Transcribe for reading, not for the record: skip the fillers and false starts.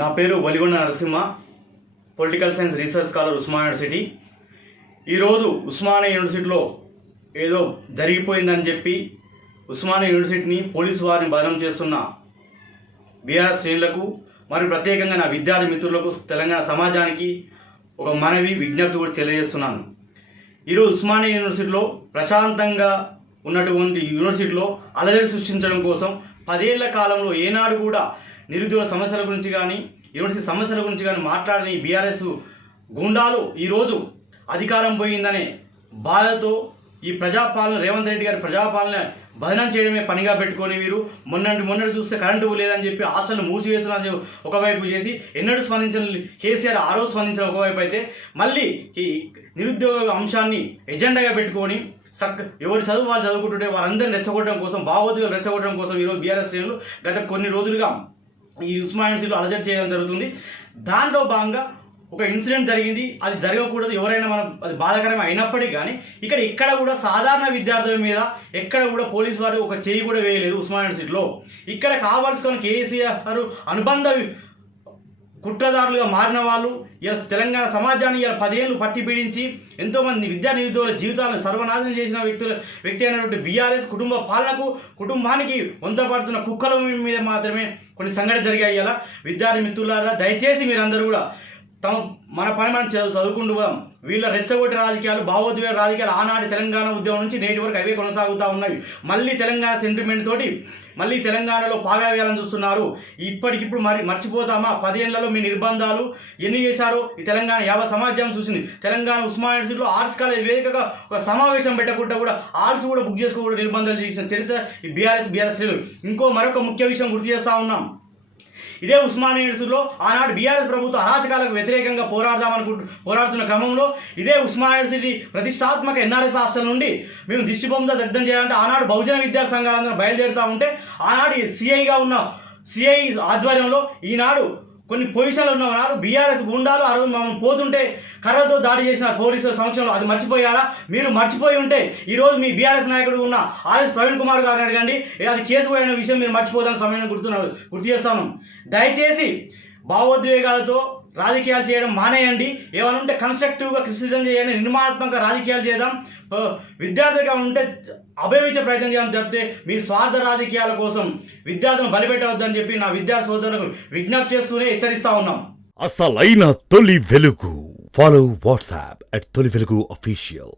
నా పేరు Valigonda Narasimha, political science research scholar, Osmania university. ఈరోజు ఉస్మానియా యూనివర్సిటీలో ఏదో జరిగిపోయిందని చెప్పి ఉస్మానియా యూనివర్సిటీని పోలీసు వారిని బదనం చేస్తున్న బీఆర్ఎస్ శ్రేణులకు మరియు ప్రత్యేకంగా నా విద్యార్థి మిత్రులకు, తెలంగాణ సమాజానికి ఒక మనవి, విజ్ఞప్తి కూడా తెలియజేస్తున్నాను. ఈరోజు ఉస్మానియా యూనివర్సిటీలో ప్రశాంతంగా ఉన్నటువంటి యూనివర్సిటీలో అలజడి సృష్టించడం కోసం 10 ఏళ్ల కాలంలో ఏనాడు కూడా నిరుద్యోగ సమస్యల గురించి కానీ, యూనివర్సిటీ సమస్యల గురించి కానీ మాట్లాడని బీఆర్ఎస్ గుండాలు ఈరోజు అధికారం పోయిందనే బాధతో ఈ ప్రజాపాలన, రేవంత్ రెడ్డి గారి ప్రజాపాలన బదనం చేయడమే పనిగా పెట్టుకొని వీరు మొన్నటి చూస్తే కరెంటు లేదని చెప్పి హాస్టల్ని మూసివేస్తున్న ఒకవైపు చేసి ఎన్నడూ స్పందించిన కేసీఆర్ ఆ రోజు స్పందించిన ఒకవైపు అయితే, మళ్ళీ ఈ నిరుద్యోగ అంశాన్ని ఎజెండాగా పెట్టుకొని ఎవరు చదువు వాళ్ళు చదువుకుంటుంటే వారందరిని రెచ్చగొట్టడం కోసం, భావోద్వేగాలు రెచ్చగొట్టడం కోసం ఈరోజు బీఆర్ఎస్ శ్రేణులు గత కొన్ని రోజులుగా ఈ ఉస్మానియా యూనివర్సిటీలో అలజడి చేయడం జరుగుతుంది. దాంట్లో భాగంగా ఒక ఇన్సిడెంట్ జరిగింది. అది జరగకూడదు, ఎవరైనా మనం అది బాధాకరమే అయినప్పటికీ కానీ ఇక్కడ కూడా సాధారణ విద్యార్థుల మీద ఎక్కడ కూడా పోలీసు వారు ఒక చేయి కూడా వేయలేదు ఉస్మానియా యూనివర్సిటీలో. ఇక్కడ కావాల్సుకున్న కేసీఆర్ అనుబంధ కుట్రదారులుగా మారిన వాళ్ళు ఇలా తెలంగాణ సమాజాన్ని ఇలా 10 ఏళ్ళు పట్టి పీడించి ఎంతోమంది విద్యా నిరుద్యోగుల జీవితాలను సర్వనాశనం చేసిన వ్యక్తి అయినటువంటి బీఆర్ఎస్ కుటుంబానికి వంతపడుతున్న కుక్కల మీద మాత్రమే కొన్ని సంఘటనలు జరిగాయి. ఇలా విద్యార్థి మిత్రులారా, దయచేసి మీరందరూ కూడా మన పని మనం చదువుకుంటూ పోదాం. వీళ్ళ రెచ్చగొట్టే రాజకీయాలు, భావోద్వేగ రాజకీయాలు ఆనాటి తెలంగాణ ఉద్యమం నుంచి నేటి వరకు అవే కొనసాగుతూ ఉన్నాయి. మళ్ళీ తెలంగాణ సెంటిమెంట్ తోటి మళ్ళీ తెలంగాణలో పాగావేయాలని చూస్తున్నారు. ఇప్పటికిప్పుడు మర్చిపోతామా 10 ఏళ్లలో మీ నిర్బంధాలు ఎన్ని చేశారో ఈ తెలంగాణ యావత్ సమాజం చూసింది. తెలంగాణ ఉస్మానియా యూనివర్సిటీలో ఆర్ట్స్ కాలేజ్ వేదికగా ఒక సమావేశం పెట్టకుండా కూడా ఆర్ట్స్ కూడా బుక్ చేసుకోకూడదు నిర్బంధాలు చేసిన చరిత్ర ఈ బీఆర్ఎస్. మరొక ముఖ్య విషయం గుర్తు చేస్తూ ఉన్నాం. ఇదే ఉస్మానియా యూనివర్సిటీలో ఆనాడు బీఆర్ఎస్ ప్రభుత్వ అరాచకాలకు వ్యతిరేకంగా పోరాడుతున్న క్రమంలో ఇదే ఉస్మానియా యూనివర్సిటీ ప్రతిష్టాత్మక ఎన్ఆర్ఎస్ హాస్టల్ నుండి మేము దిష్టిబొమ్మతో దగ్ధం చేయాలంటే ఆనాడు బహుజన విద్యార్థి సంఘాలందరూ బయలుదేరుతూ ఉంటే ఆనాడు సిఐగా ఉన్న సిఐ ఆధ్వర్యంలో ఈనాడు కొన్ని పొజిషన్లు ఉన్నవారు బీఆర్ఎస్ గుండాలు ఆ రోజు మమ్మల్ని పోతుంటే కర్రతో దాడి చేసిన పోలీసుల సంవత్సరంలో అది మర్చిపోయారా? మీరు మర్చిపోయి ఉంటే ఈరోజు మీ బీఆర్ఎస్ నాయకుడు ఉన్న ఆర్ఎస్ ప్రవీణ్ కుమార్ గారిని అడగండి, అది కేసు పోయిన విషయం మీరు మర్చిపోతాను సమయం గుర్తు చేస్తాను. దయచేసి భావోద్వేగాలతో రాజకీయాలు చేయడం మానేయండి. ఏమైనా ఉంటే కన్స్ట్రక్టివ్గా క్రిటిసిజం చేయండి, నిర్మాణాత్మక రాజకీయాలు చేద్దాం. విద్యార్థులుగా ఉంటే అభయమించే ప్రయత్నం చేయాలని చెప్తే మీ స్వార్థ రాజకీయాల కోసం విద్యార్థులను బలిపెట్టవద్దని చెప్పి నా విద్యార్థి సోదరులకు విజ్ఞప్తి చేస్తూనే హెచ్చరిస్తా ఉన్నాం. అసలైన తొలి వెలుగు. ఫాలో వాట్సాప్ @తొలి వెలుగు official.